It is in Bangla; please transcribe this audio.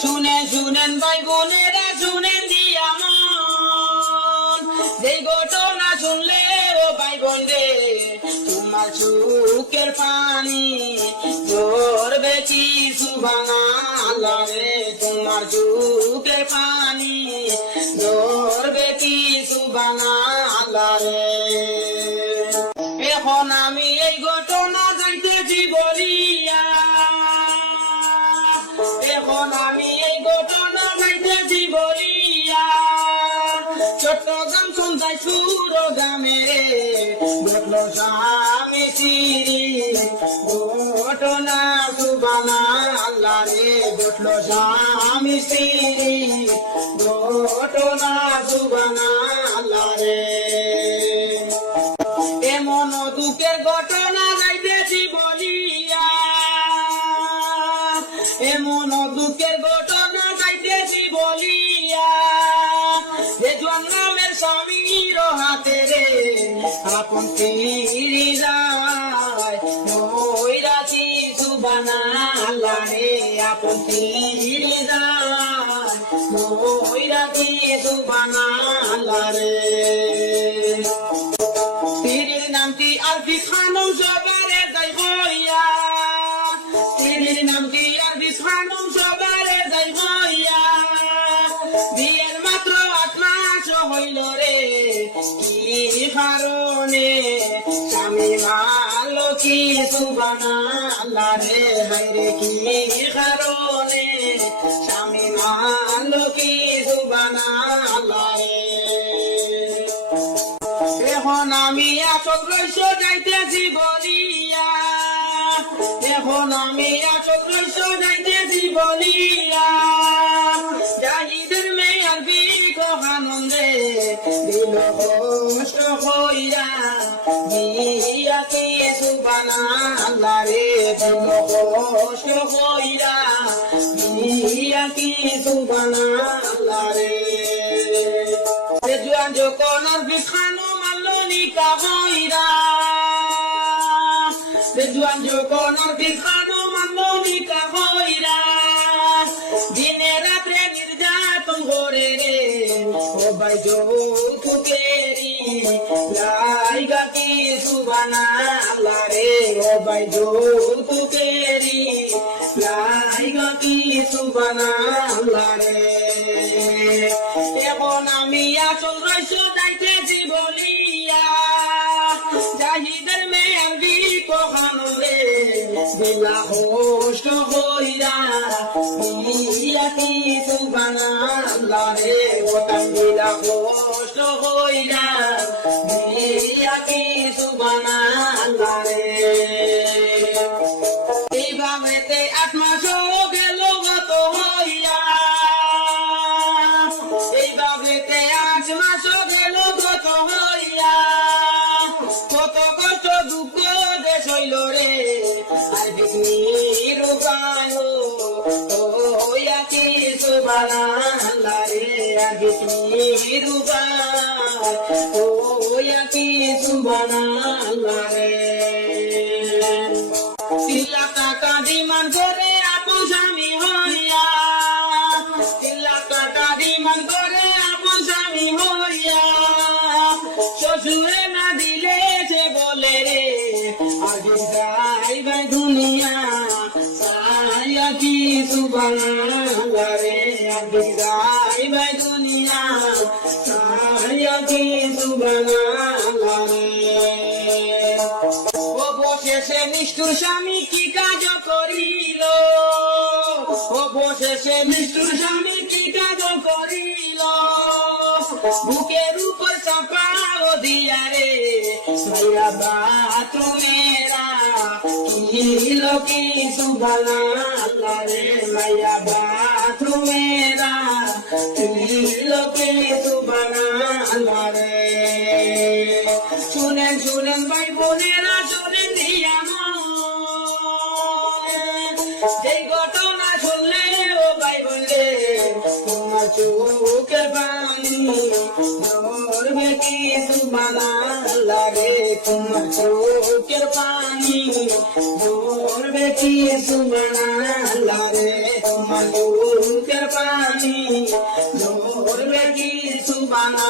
শুনেন শুনেন ভাই বোনেরা শুনেন দিয়া মন, যেই ঘটনা শুনলে ও ভাই বোন রে তোমার চোখের পানি ঝরবে কি সুবহানাল্লাহ রে, তোমার চোখের পানি ঝরবে কি সুবহানাল্লাহ রে। এখন আমি এই ঘটনা যাইতেছি বলিয়া, এখন আমি এই ঘটনা যাইতেছি বলিয়া, চট্টগ্রাম সন্ধ্যায় সুর গ্রামে ঘটলো স্বামী স্ত্রী ঘটনা সুবহানাল্লাহ রে, ঘটলো স্বামী স্ত্রী ঘটনা সুবহানাল্লাহ রে। এমন দুঃখের ঘটনা যাইতেছি বলিয়া, এমন দুঃখের ঘটনা যাইতেছি বলিয়া, যে জোয়ান নামের স্বামীর হাতে রে আপন ফিরি যায় মইরাছি সুবহানাল্লাহ রে, আপন ফিরি যায় মইরাছি সুবহানাল্লাহ রে। পীরের নামটি আরবি খানম সবারে যাই হইয়া, পীরের নামটি আরবি খানম সবারে যাই হইয়া, বিয়ের মাত্র 8 মাস হইল রে কি কারণে স্বামী মারলো কি সুবহানাল্লাহ রে, হায়রে কি কারণে স্বামী মারলো কি সুবহানাল্লাহ রে। এখন আমি আসল রহস্য যাইতেছি বলিয়া, এখন আমি আসল রহস্য যাইতেছি বলিয়া, জাহিদের মেয়ার বিক আনন্দে দিল কষ্ট হইয়া বিয়া কি সুবহানাল্লাহ রে, দিল কষ্ট হইয়া বিয়া কি সুবহানাল্লাহ রে। জোয়ান যখন বিখানো মাল্লিকা হইরা, জোয়ান যখন বিখানো মাল্লিকা হইরা, দিনে রাত্রে নির্যাতন করে রে ও ভাই যৌতুকেরি লাইগা কি সুবহানাল্লাহ রে, ও ভাই যৌতুকেরি লাইগা কি সুবহানাল্লাহ রে। এখন আমি আসল রহস্য যাইতেছি বলিয়া, জাহিদের মেয়ার বিক খানরে বিলা কষ্ট হইরা বিয়া কি সুবহানাল্লাহ রে, ওটা বিলা কষ্ট হইরা বিয়া কি সুবহানাল্লাহ রে। এইভাবেতে 8 মাস গেল গত হইয়া, এইভাবেতে 8 মাস গেল গত হইয়া, কত কষ্ট দুঃখ দেশ হইল রে আর বিষ্ণুর গায় হইয়া কি সুবহানাল্লাহ রে, আর বিষ্ণুর গায় হইয়া কি সুবহানাল্লাহ রে। 3 লাখ টাকা ডিমান্ড করে আপন স্বামী হইয়া, 3 লাখ টাকা ডিমান্ড করে আপন স্বামী হইয়া, শ্বশুরে না দিলে সে বলে রে আগে যাইবে দুনিয়া সায়া কি সুবহানাল্লাহ রে, আগে যাইবে দুনিয়া সায়া কি সুবহানাল্লাহ রে। অবশেষে নিষ্ঠুর স্বামী কি কাজ করিল, অবশেষে নিষ্ঠুর স্বামী কি কাজ করিল, বুকের উপর চাপাও দিয়া রে মাইয়া বাথরুমেরা কিল কি সুবহানাল্লাহ রে, মাইয়া বাথরুমেরা কিল কি সুবহানাল্লাহ রে। শুনেন শুনেন ভাই বোনেরা শুনেন দিয়া মন, যেই ঘটনা শুনলে ও ভাই বোন রে তোমার চোখের পানি ঝরবে কি সুবহানাল্লাহ রে, তোমার চোখের পানি ঝরবে কি সুবহানাল্লাহ রে, তোমার বুকের পানি ধরবে কিছু বানা